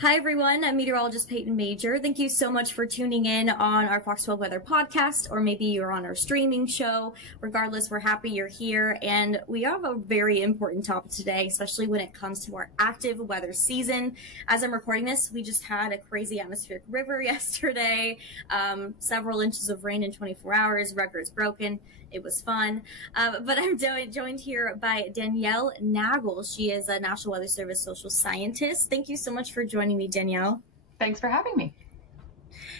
Hi, everyone. I'm meteorologist Payton Major. Thank you so much for tuning in on our Fox 12 Weather podcast, or maybe you're on our streaming show. Regardless, we're happy you're here. And we have a very important topic today, especially when it comes to our active weather season. As I'm recording this, we just had a crazy atmospheric river yesterday, several inches of rain in 24 hours, records broken. It was fun. But I'm joined here by Danielle Nagele. She is a National Weather Service social scientist. Thank you so much for joining me, Danielle. Thanks for having me.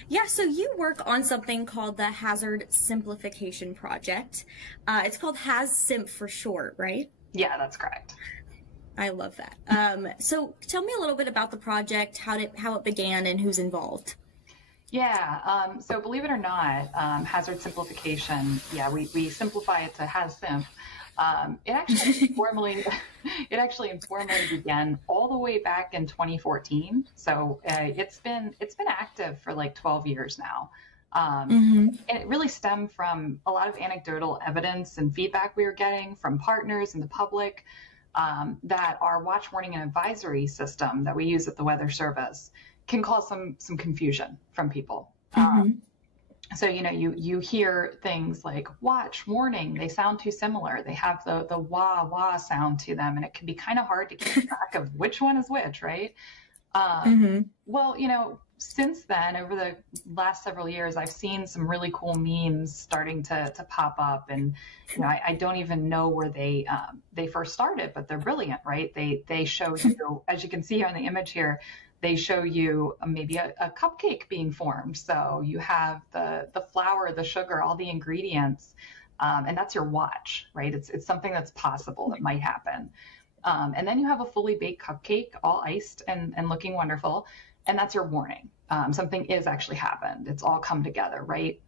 Yeah, so you work on something called the Hazard Simplification Project. It's called HazSimp for short, right? Yeah, that's correct. I love that. So tell me a little bit about the project, how it began, and who's involved. Yeah, so believe it or not, hazard simplification, we simplify it to HazSimp. It actually informally began all the way back in 2014. So it's been active for like 12 years now. And it really stemmed from a lot of anecdotal evidence and feedback we were getting from partners and the public that our watch, warning, and advisory system that we use at the Weather Service can cause some confusion from people. So, you hear things like watch, warning, they sound too similar. They have the wah, wah sound to them, and it can be kind of hard to keep track of which one is which, right? Well, since then, over the last several years, I've seen some really cool memes starting to pop up, and I don't even know where they first started, but they're brilliant, right? They show you, as you can see on the image here, they show you maybe a cupcake being formed. So you have the flour, the sugar, all the ingredients, and that's your watch, right? It's something that's possible that might happen. And then you have a fully baked cupcake, all iced and looking wonderful, and that's your warning. Something is actually happened. It's all come together, right?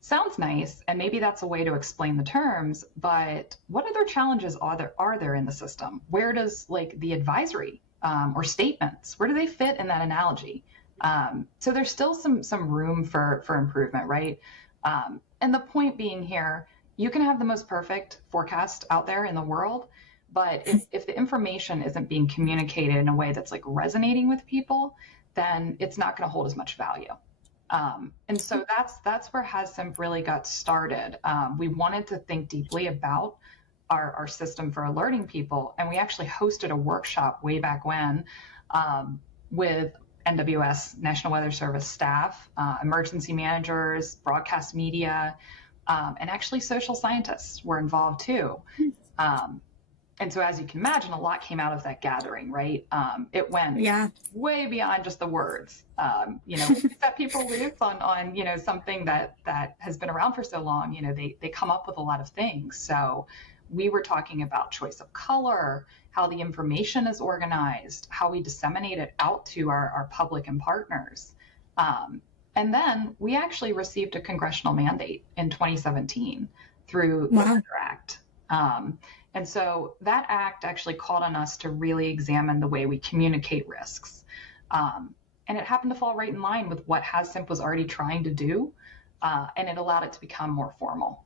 Sounds nice, and maybe that's a way to explain the terms, but what other challenges are there in the system? Where does like the advisory or statements, where do they fit in that analogy? So there's still some room for improvement, right? And the point being here, you can have the most perfect forecast out there in the world, but if the information isn't being communicated in a way that's like resonating with people, then it's not going to hold as much value. And so that's where HazSimp really got started. We wanted to think deeply about our system for alerting people. And we actually hosted a workshop way back when with NWS, National Weather Service staff, emergency managers, broadcast media, and actually social scientists were involved too. And so as you can imagine, a lot came out of that gathering, right? It went way beyond just the words, set people loose on something that has been around for so long. They come up with a lot of things. So we were talking about choice of color, how the information is organized, how we disseminate it out to our public and partners. And then we actually received a congressional mandate in 2017 through the Weather Act. And so that act actually called on us to really examine the way we communicate risks. And it happened to fall right in line with what HazSimp was already trying to do, and it allowed it to become more formal.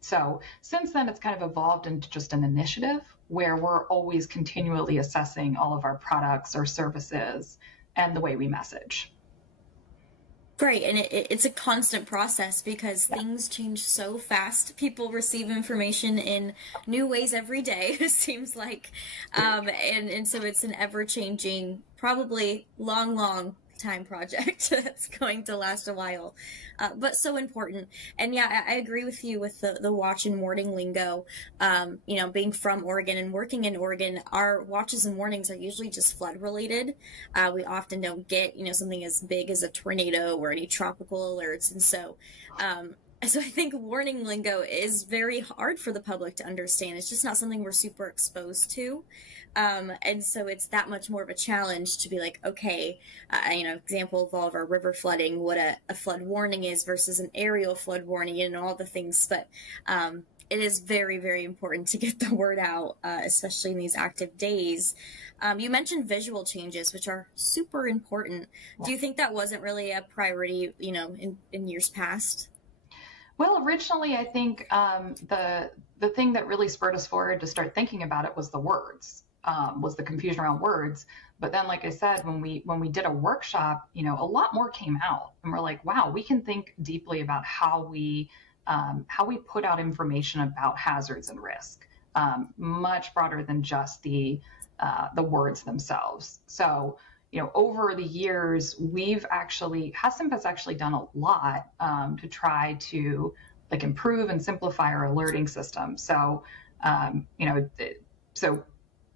So since then, it's kind of evolved into just an initiative where we're always continually assessing all of our products or services and the way we message. Great. And it's a constant process because things change so fast. People receive information in new ways every day, it seems like. And so it's an ever-changing, probably long time project that's going to last a while, but so important. And yeah, I agree with you with the watch and warning lingo. Being from Oregon and working in Oregon, our watches and warnings are usually just flood related. We often don't get something as big as a tornado or any tropical alerts, and so I think warning lingo is very hard for the public to understand. It's just not something we're super exposed to. And so it's that much more of a challenge to be like, okay, example of all of our river flooding, what a flood warning is versus an aerial flood warning and all the things. But it is very, very important to get the word out, especially in these active days. You mentioned visual changes, which are super important. Do you think that wasn't really a priority, in years past? Well, originally, I think the thing that really spurred us forward to start thinking about it was the words, was the confusion around words. But then, like I said, when we did a workshop, a lot more came out, and we're like, wow, we can think deeply about how we put out information about hazards and risk, much broader than just the words themselves. So, over the years, HACCP has actually done a lot to try to like improve and simplify our alerting system. So, so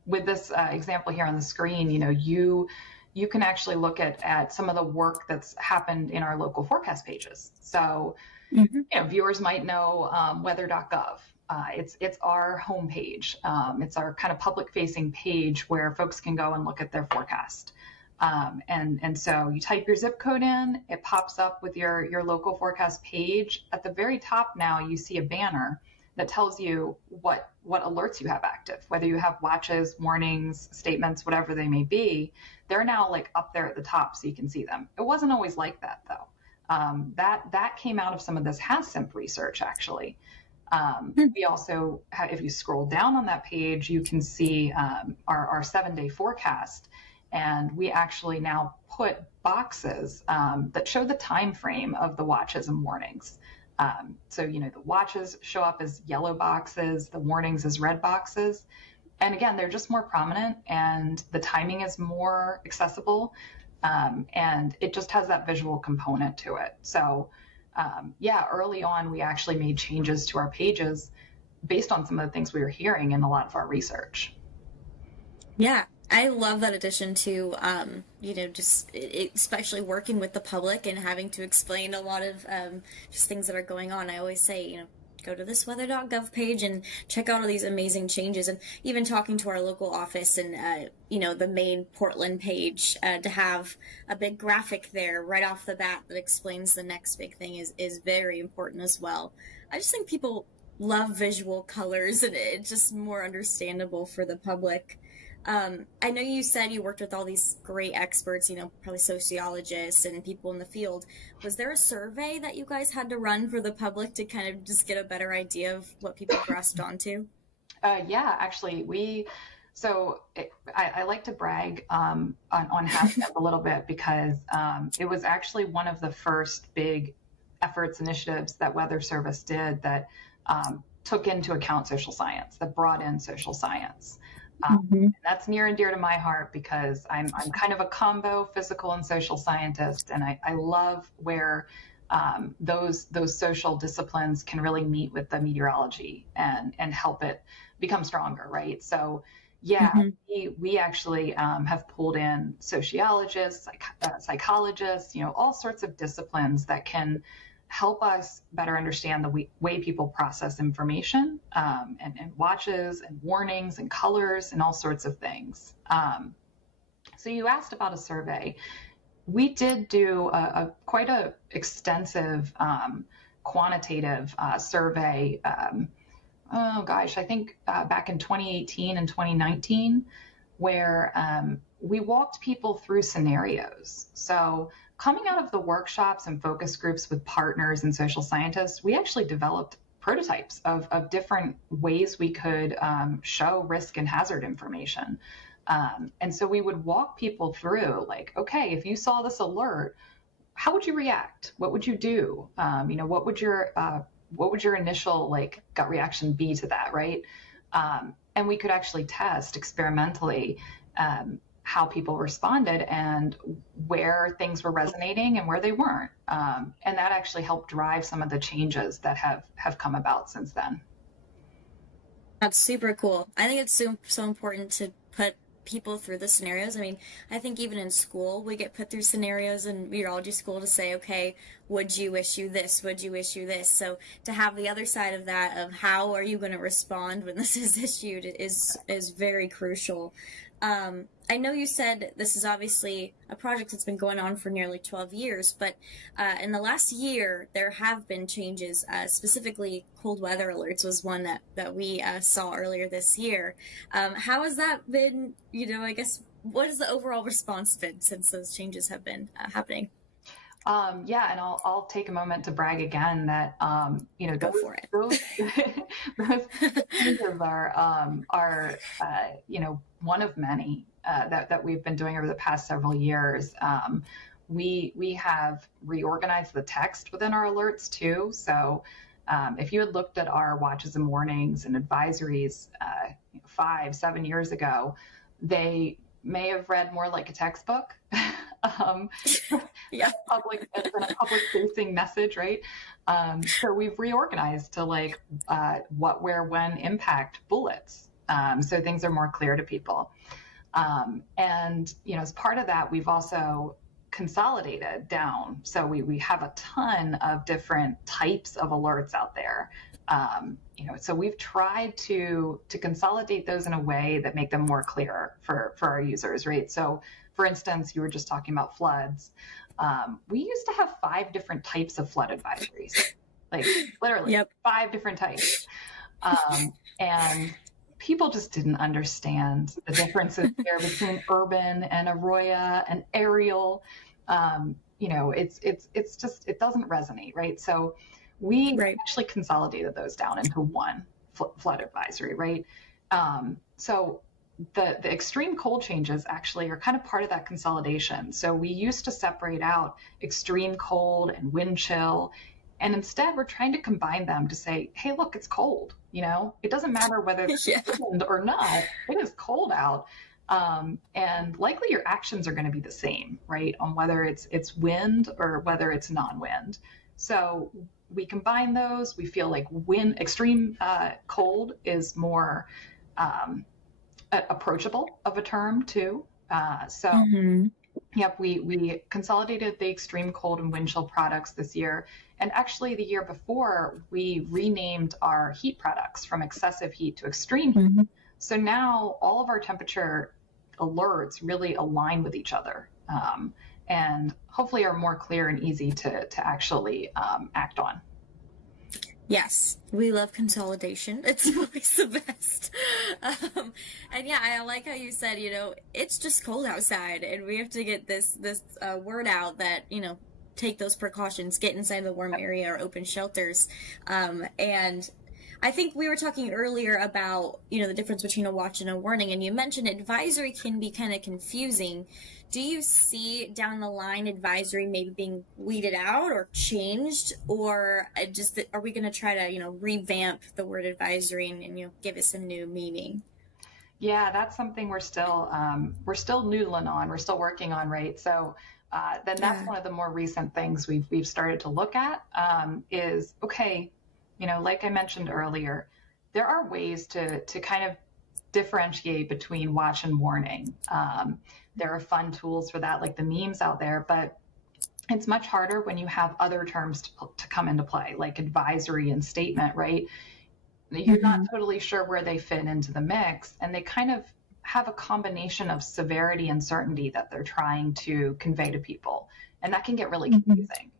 with this example here on the screen, you can actually look at some of the work that's happened in our local forecast pages. So, viewers might know weather.gov. It's our homepage. It's our kind of public-facing page where folks can go and look at their forecast. And so you type your zip code in, it pops up with your local forecast page. At the very top now, you see a banner that tells you what alerts you have active, whether you have watches, warnings, statements, whatever they may be. They're now like up there at the top so you can see them. It wasn't always like that though. That came out of some of this HACCP research actually. We also have, if you scroll down on that page, you can see our 7-day forecast. And we actually now put boxes that show the time frame of the watches and warnings. So, the watches show up as yellow boxes, the warnings as red boxes. And again, they're just more prominent and the timing is more accessible. And it just has that visual component to it. So, early on, we actually made changes to our pages based on some of the things we were hearing in a lot of our research. Yeah, I love that addition to, especially working with the public and having to explain a lot of just things that are going on. I always say, go to this weather.gov page and check out all these amazing changes. And even talking to our local office and, the main Portland page, to have a big graphic there right off the bat that explains the next big thing is very important as well. I just think people love visual colors and it's just more understandable for the public. I know you said you worked with all these great experts, probably sociologists and people in the field. Was there a survey that you guys had to run for the public to kind of just get a better idea of what people grasped onto? Yeah, actually, I like to brag on HACCP a little bit because it was actually one of the first big efforts, initiatives that Weather Service did that took into account social science, that brought in social science. And that's near and dear to my heart because I'm kind of a combo physical and social scientist, and I love where those social disciplines can really meet with the meteorology and help it become stronger, right? So we actually have pulled in sociologists, psychologists, all sorts of disciplines that can help us better understand the way people process information, and watches and warnings and colors and all sorts of things. So you asked about a survey. We did do quite a extensive quantitative survey. I think back in 2018 and 2019, where we walked people through scenarios. So coming out of the workshops and focus groups with partners and social scientists, we actually developed prototypes of different ways we could show risk and hazard information. And so we would walk people through like, okay, if you saw this alert, how would you react? What would you do? What would your initial like gut reaction be to that, right? And we could actually test experimentally how people responded and where things were resonating and where they weren't. And that actually helped drive some of the changes that have come about since then. That's super cool. I think it's so important to put people through the scenarios. I mean, I think even in school, we get put through scenarios in meteorology school to say, okay, would you issue this? Would you issue this? So to have the other side of that, of how are you going to respond when this is issued, is very crucial. I know you said this is obviously a project that's been going on for nearly 12 years, but in the last year, there have been changes. Specifically, cold weather alerts was one that we saw earlier this year. How has that been, I guess, what has the overall response been since those changes have been happening? Yeah, and I'll take a moment to brag again that you know, Go for it. those those changes are you know, one of many that we've been doing over the past several years. We have reorganized the text within our alerts too. So if you had looked at our watches and warnings and advisories 5, 7 years ago, they may have read more like a textbook. um, Yeah. it's been a public facing message, right? So we've reorganized to like what, where, when impact bullets. So things are more clear to people. And, you know, as part of that, we've also consolidated down. So we have a ton of different types of alerts out there. You know, so we've tried to consolidate those in a way that make them more clear for our users, right? So for instance, you were just talking about floods. We used to have 5 different types of flood advisories, like literally Yep. 5 different types. And people just didn't understand the differences there between urban and arroyo and aerial. You know, it's just, it doesn't resonate, right? So we Right. actually consolidated those down into one flood advisory, right? So the extreme cold changes actually are kind of part of that consolidation. So we used to separate out extreme cold and wind chill, and instead we're trying to combine them to say, hey, look, it's cold. You know, it doesn't matter whether it's Yeah. wind or not, it is cold out. And likely your actions are going to be the same, right? On whether it's wind or whether it's non-wind. So we combine those. We feel like extreme cold is more approachable of a term too. Mm-hmm. Yep, we consolidated the extreme cold and wind chill products this year. And actually, the year before, we renamed our heat products from excessive heat to extreme heat. Mm-hmm. So now all of our temperature alerts really align with each other, and hopefully are more clear and easy to actually act on. Yes, we love consolidation. It's always the best. And yeah, I like how you said, you know, it's just cold outside, and we have to get this word out that, you know, take those precautions, get inside the warm area or open shelters. And I think we were talking earlier about, you know, the difference between a watch and a warning, and you mentioned advisory can be kind of confusing. Do you see down the line advisory maybe being weeded out or changed, or just are we going to try to, you know, revamp the word advisory and you know, give it some new meaning? Yeah, that's something we're still noodling on. We're still working on, right? So then that's Yeah. one of the more recent things we've started to look at, is okay, you know, like I mentioned earlier, there are ways to kind of differentiate between watch and warning. There are fun tools for that, like the memes out there, but it's much harder when you have other terms to come into play, like advisory and statement, right? You're not Mm-hmm. totally sure where they fit into the mix, and they kind of have a combination of severity and certainty that they're trying to convey to people, and that can get really Mm-hmm. confusing.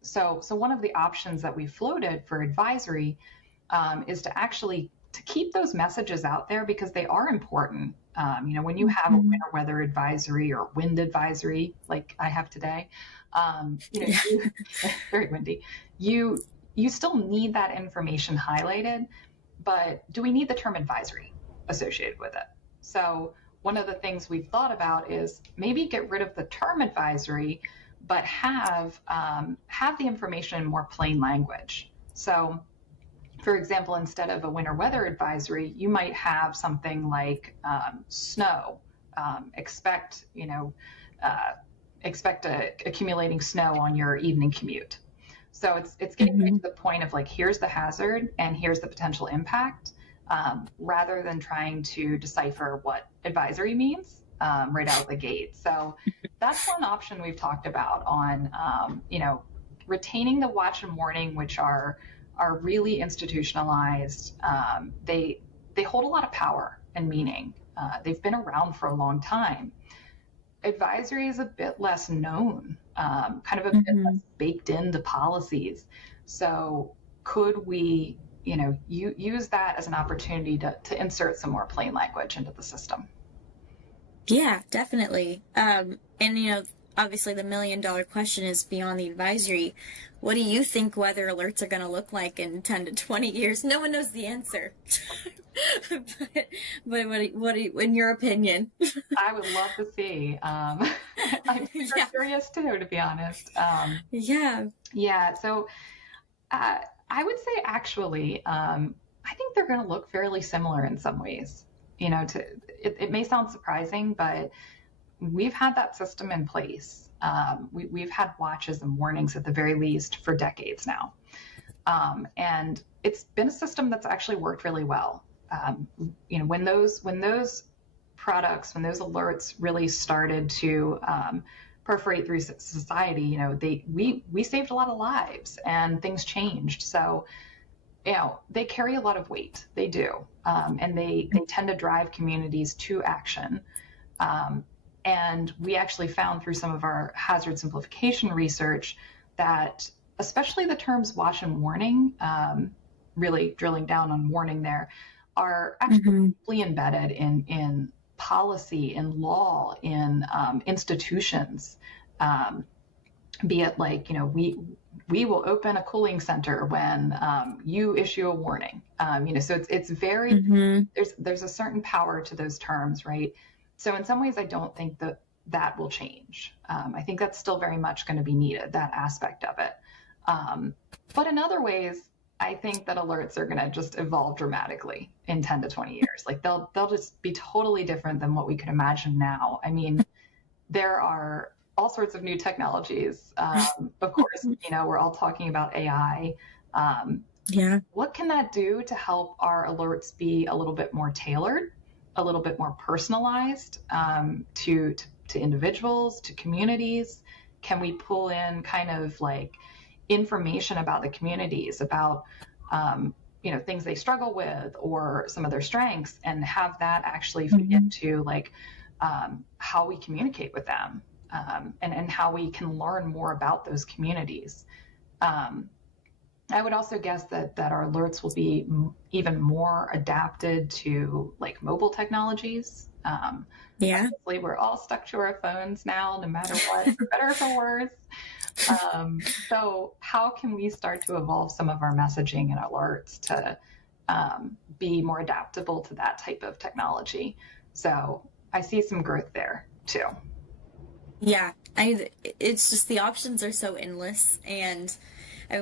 So one of the options that we floated for advisory is to actually to keep those messages out there because they are important. You know, when you have a Mm-hmm. winter weather advisory or wind advisory like I have today, you know, Yeah. very windy, you still need that information highlighted, but do we need the term advisory associated with it? So one of the things we've thought about is maybe get rid of the term advisory, but have the information in more plain language. So for example, instead of a winter weather advisory, you might have something like snow. Expect, you know, expect accumulating snow on your evening commute. So it's getting right Mm-hmm. to the point of like, here's the hazard and here's the potential impact, rather than trying to decipher what advisory means right out of the gate. So that's one option we've talked about on, you know, retaining the watch and warning, which are really institutionalized. They hold a lot of power and meaning. They've been around for a long time. Advisory is a bit less known, kind of a bit Mm-hmm. less baked into policies. So could we, you know, use that as an opportunity to insert some more plain language into the system? Yeah, definitely. And you know, obviously the $1 million question is beyond the advisory. What do you think weather alerts are going to look like in 10 to 20 years? No one knows the answer. but, in your opinion? I would love to see. I'm super Yeah. curious too, to be honest. Yeah. Yeah, so uh, I would say actually, I think they're going to look fairly similar in some ways. It may sound surprising, but we've had that system in place. We've had watches and warnings at the very least for decades now. And it's been a system that's actually worked really well. When those products, when those alerts really started to perforate through society, we saved a lot of lives and things changed. So, they carry a lot of weight. They do, and they tend to drive communities to action. And we actually found through some of our hazard simplification research that especially the terms watch and warning, really drilling down on warning there, are actually deeply embedded in policy, in law, in institutions. Be it like, we will open a cooling center when you issue a warning. So it's very, there's a certain power to those terms, right? So in some ways, I don't think that will change. I think that's still very much going to be needed, that aspect of it. But in other ways, I think that alerts are going to just evolve dramatically in 10 to 20 years. Like they'll just be totally different than what we could imagine now. I mean, there are all sorts of new technologies. Of course, we're all talking about AI. Yeah. What can that do to help our alerts be a little bit more tailored, a little bit more personalized to individuals, to communities? Can we pull in kind of like information about the communities, about things they struggle with or some of their strengths, and have that actually feed into like how we communicate with them, and how we can learn more about those communities. I would also guess that our alerts will be even more adapted to like mobile technologies. Yeah. Obviously, we're all stuck to our phones now, no matter what, for better or for worse. So how can we start to evolve some of our messaging and alerts to be more adaptable to that type of technology? So I see some growth there too. Yeah. It's just the options are so endless, and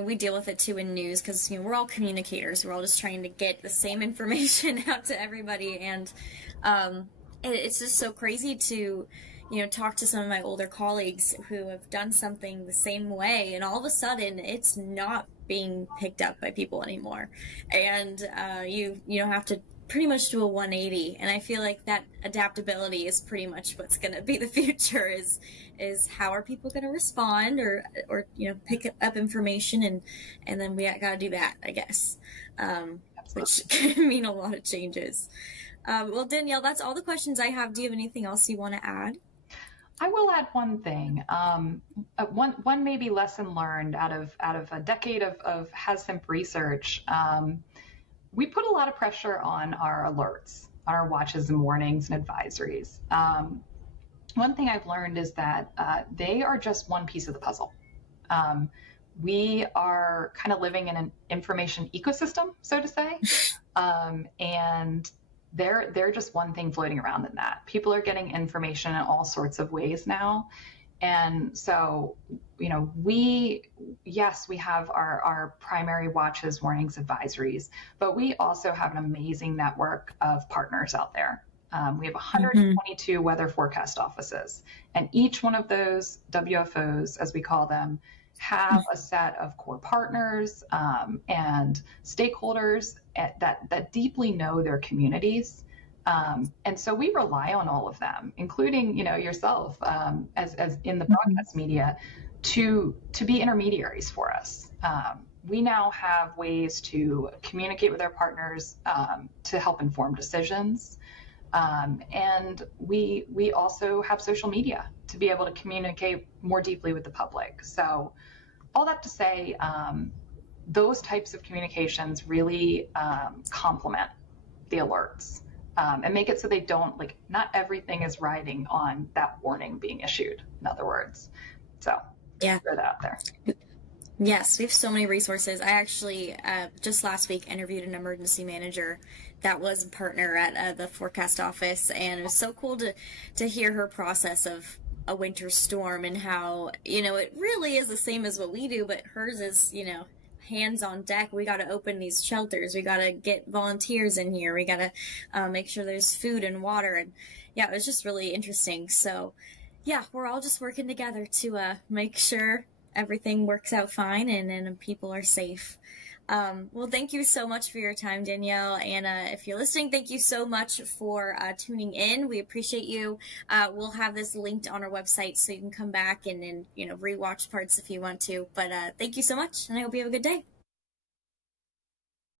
we deal with it too in news because we're all communicators. We're all just trying to get the same information out to everybody, and it's just so crazy to talk to some of my older colleagues who have done something the same way, and all of a sudden it's not being picked up by people anymore, and you have to pretty much do a 180. And I feel like that adaptability is pretty much what's going to be the future, is how are people going to respond or pick up information, and then we got to do that, I guess, which can mean a lot of changes. Well, Danielle, that's all the questions I have. Do you have anything else you want to add? I will add one thing. One maybe lesson learned out of a decade of HazSimp research. We put a lot of pressure on our alerts, on our watches and warnings and advisories. One thing I've learned is that they are just one piece of the puzzle. We are kind of living in an information ecosystem, so to say, and they're just one thing floating around in that. People are getting information in all sorts of ways now. And so, we have our primary watches, warnings, advisories, but we also have an amazing network of partners out there. We have 122 weather forecast offices, and each one of those WFOs, as we call them, have a set of core partners and stakeholders that deeply know their communities. And so we rely on all of them, including, yourself, as in the broadcast media, to be intermediaries for us. We now have ways to communicate with our partners to help inform decisions. And we also have social media to be able to communicate more deeply with the public. So all that to say, those types of communications really complement the alerts. and make it so they don't, like, not everything is riding on that warning being issued, in other words. So Yeah. throw that out there. Yes, we have so many resources. I actually just last week interviewed an emergency manager that was a partner at the forecast office, and it was so cool to hear her process of a winter storm and how, you know, it really is the same as what we do, but hers is, you know, hands on deck. We got to open these shelters. We got to get volunteers in here. We got to make sure there's food and water. And yeah, it was just really interesting. So yeah, we're all just working together to make sure everything works out fine and people are safe. Well, thank you so much for your time, Danielle. And if you're listening, thank you so much for tuning in. We appreciate you. We'll have this linked on our website so you can come back and you know, rewatch parts if you want to. But thank you so much, and I hope you have a good day.